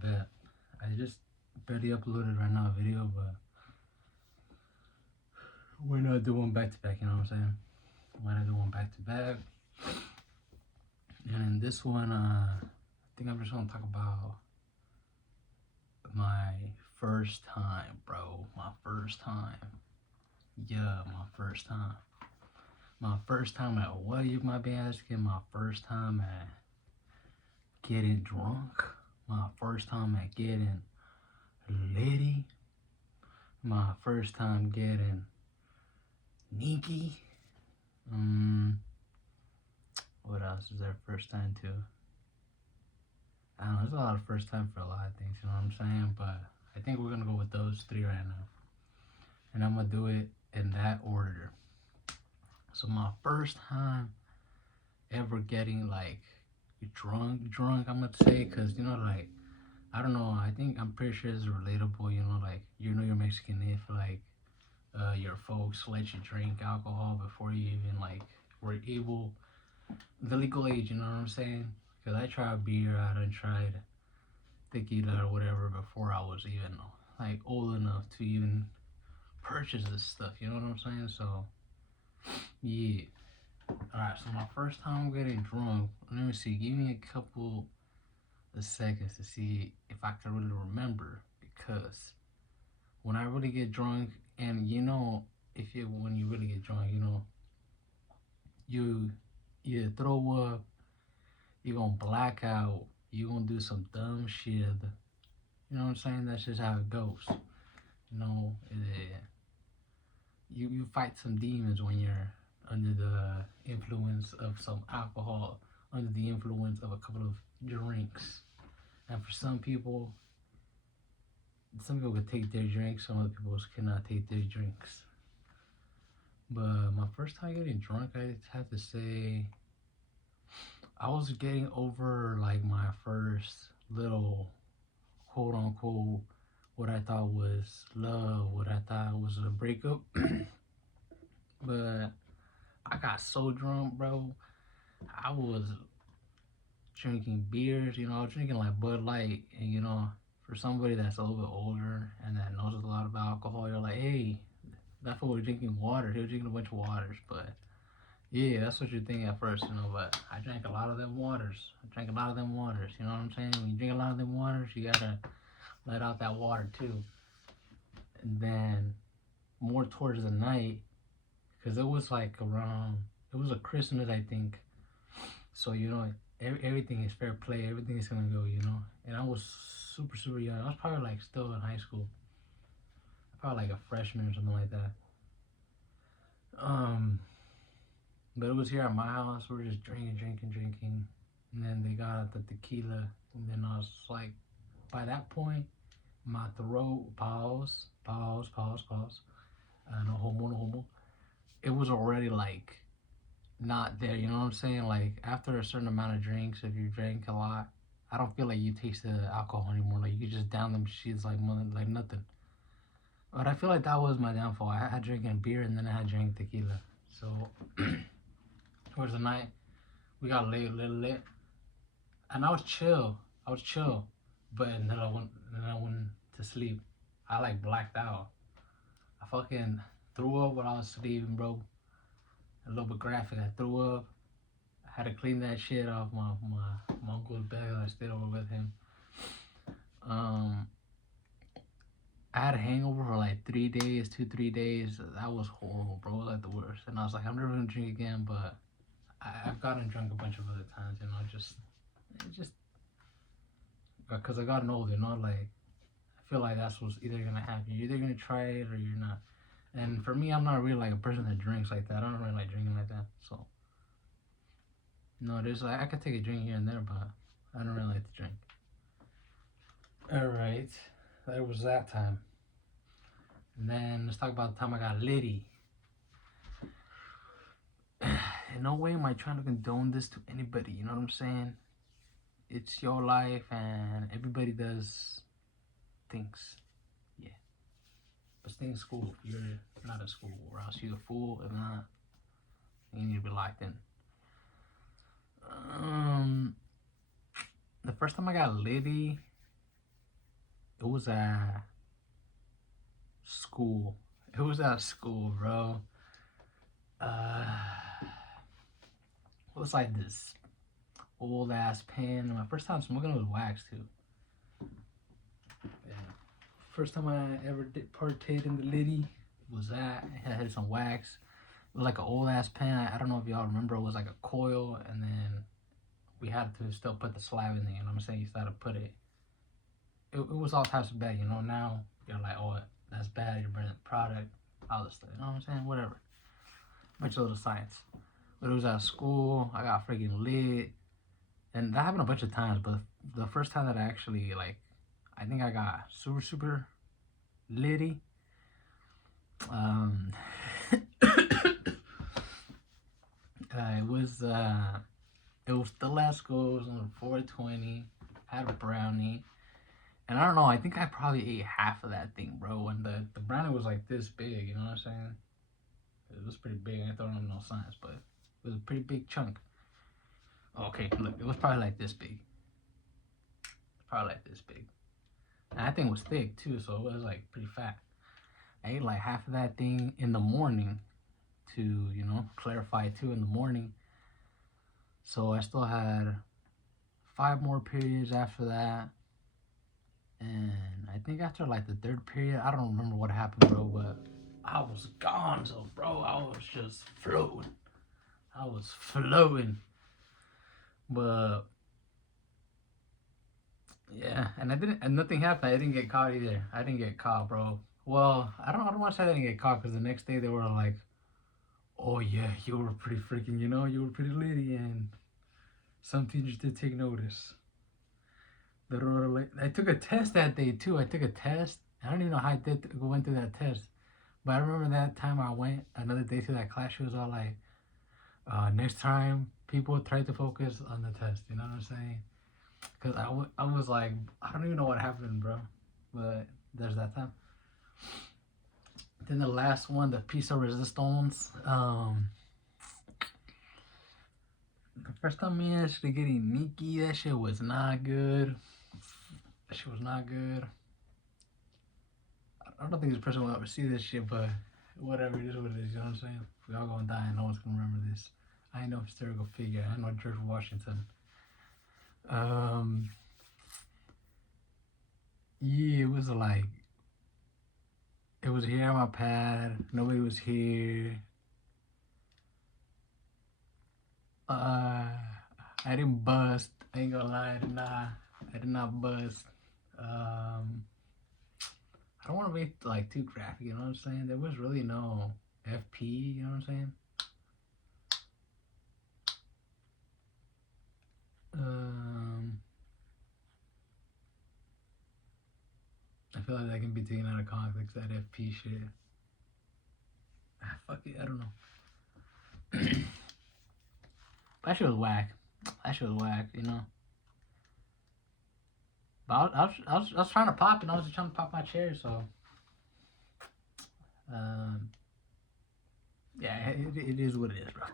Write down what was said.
bet. I just barely uploaded right now a video, but we're not doing back to back, you know what I'm saying? We're gonna do one back to back. And in this one, I think I'm just gonna talk about my first time, bro. My first time. Yeah, my first time. My first time at what, you might be asking? My first time at getting drunk. My first time at getting litty. My first time getting Nikki. What else is there first time too? I don't know, there's a lot of first time for a lot of things, you know what I'm saying? But I think we're gonna go with those three right now. And I'm gonna do it in that order. So my first time ever getting like drunk, I'm gonna say, cause you know, like, I don't know, I'm pretty sure it's relatable, you know, like, you know, you're Mexican if like your folks let you drink alcohol before you even like were able the legal age, you know what I'm saying? Because I tried beer, I done tried tequila or whatever before I was even like old enough to even purchase this stuff, you know what I'm saying? So yeah. Alright, so my first time getting drunk, let me see, give me a couple of seconds to see if I can really remember, because when I really get drunk, and you know, if you when you really get drunk, you know, you throw up, you gonna black out, you gonna do some dumb shit. You know what I'm saying? That's just how it goes. You know, you fight some demons when you're under the influence of some alcohol, under the influence of a couple of drinks. And for some people could take their drinks, some other people cannot take their drinks. But my first time getting drunk, I have to say, I was getting over like my first little quote unquote what I thought was love, what I thought was a breakup. But I got so drunk, bro. I was drinking beers, you know, I was drinking like Bud Light, and you know, for somebody that's a little bit older and that knows a lot about alcohol, you're like, hey, that fool was drinking water. He was drinking a bunch of waters, but yeah, that's what you think at first, you know. But I drank a lot of them waters. You know what I'm saying? When you drink a lot of them waters, you gotta let out that water too. And then more towards the night, because it was like around, it was a Christmas, I think. So, you know, everything is fair play. Everything is gonna go, you know. And I was super young. I was probably like still in high school. Probably like a freshman or something like that. But it was here at my house. We were just drinking. And then they got out the tequila. And then I was like, by that point, my throat, pause. No homo. It was already like not there, you know what I'm saying? Like after a certain amount of drinks, if you drink a lot, I don't feel like you taste the alcohol anymore. Like you could just down them shits like nothing. But I feel like that was my downfall. I had drinking beer and then I had drinking tequila. So towards the night, we got lit, and I was chill. But then I went to sleep. I like blacked out. I fucking threw up while I was sleeping, bro. A little bit graphic. I threw up. I had to clean that shit off my uncle's bed. I stayed over with him. I had a hangover for like 3 days, 3 days. That was horrible, bro. It was like the worst. And I was like, I'm never gonna drink again. But I've gotten drunk a bunch of other times, you know, just because I gotten older, you know, like I feel like that's what's either gonna happen. You're either gonna try it or you're not. And for me, I'm not really like a person that drinks like that. I don't really like drinking like that. So no, there's like I could take a drink here and there, but I don't really like to drink. All right, that was that time. And then let's talk about the time I got litty. In no way am I trying to condone this to anybody. You know what I'm saying? It's your life, and everybody does things. Yeah, but stay in school if you're not in school, or else you're a fool. If not, you need to be locked in. The first time I got litty, It was at school. It was at school, bro. Uh, it was like this old ass pen. My first time smoking was wax too. Yeah. First time I ever did partake in the litty was that. I had some wax. It was like an old ass pen. I don't know if y'all remember. It was like a coil, and then we had to still put the slab in there. You know what I'm saying? You still had to put it. It was all types of bad. You know, now you're like, oh, that's bad. You're bringing the product, all this stuff. You know what I'm saying? Whatever. Bunch of little science. But it was at school. I got freaking lit. And that happened a bunch of times. But the first time that I actually, like, I think I got super litty. It was still at school. It was on 420. Had a brownie. And I don't know, I think I probably ate half of that thing, bro. When the brownie was like this big, you know what I'm saying? It was pretty big. I ain't throwing no science, but it was a pretty big chunk. Okay, look, it was probably like this big. Probably like this big. And that thing was thick too, so it was like pretty fat. I ate like half of that thing in the morning to, you know, clarify too in the morning. So I still had 5 more periods after that. And I think after like the 3rd period, I don't remember what happened, bro, but I was gone. So, bro, I was just floating. I was floating. But yeah, and nothing happened. I didn't get caught either. I didn't get caught, bro. Well, I don't want to say I didn't get caught because the next day they were like, oh yeah, you were pretty freaking, you know, you were pretty litty, and some teachers did take notice. I took a test that day too. I took a test. I don't even know how I did go into that test. But I remember that time I went another day to that class, she was all like, next time people try to focus on the test. You know what I'm saying? Because I was like, I don't even know what happened, bro. But there's that time. Then the last one, the piece of resistance. The first time me actually getting Nikki, that shit was not good. That shit was not good. I don't think this person will ever see this shit, but whatever, it is what it is, you know what I'm saying? We all gonna die and no one's gonna remember this. I ain't no historical figure. I know George Washington. Yeah, it was like, it was here on my pad. Nobody was here. I didn't bust. I ain't gonna lie, I did not bust. I don't want to be like too graphic, you know what I'm saying? There was really no FP, you know what I'm saying? I feel like that can be taken out of context, that FP shit. Fuck it, I don't know. That shit was whack. That shit was whack, you know? But I was trying to pop, and I was just trying to pop my chair, so. Yeah, it is what it is, bro.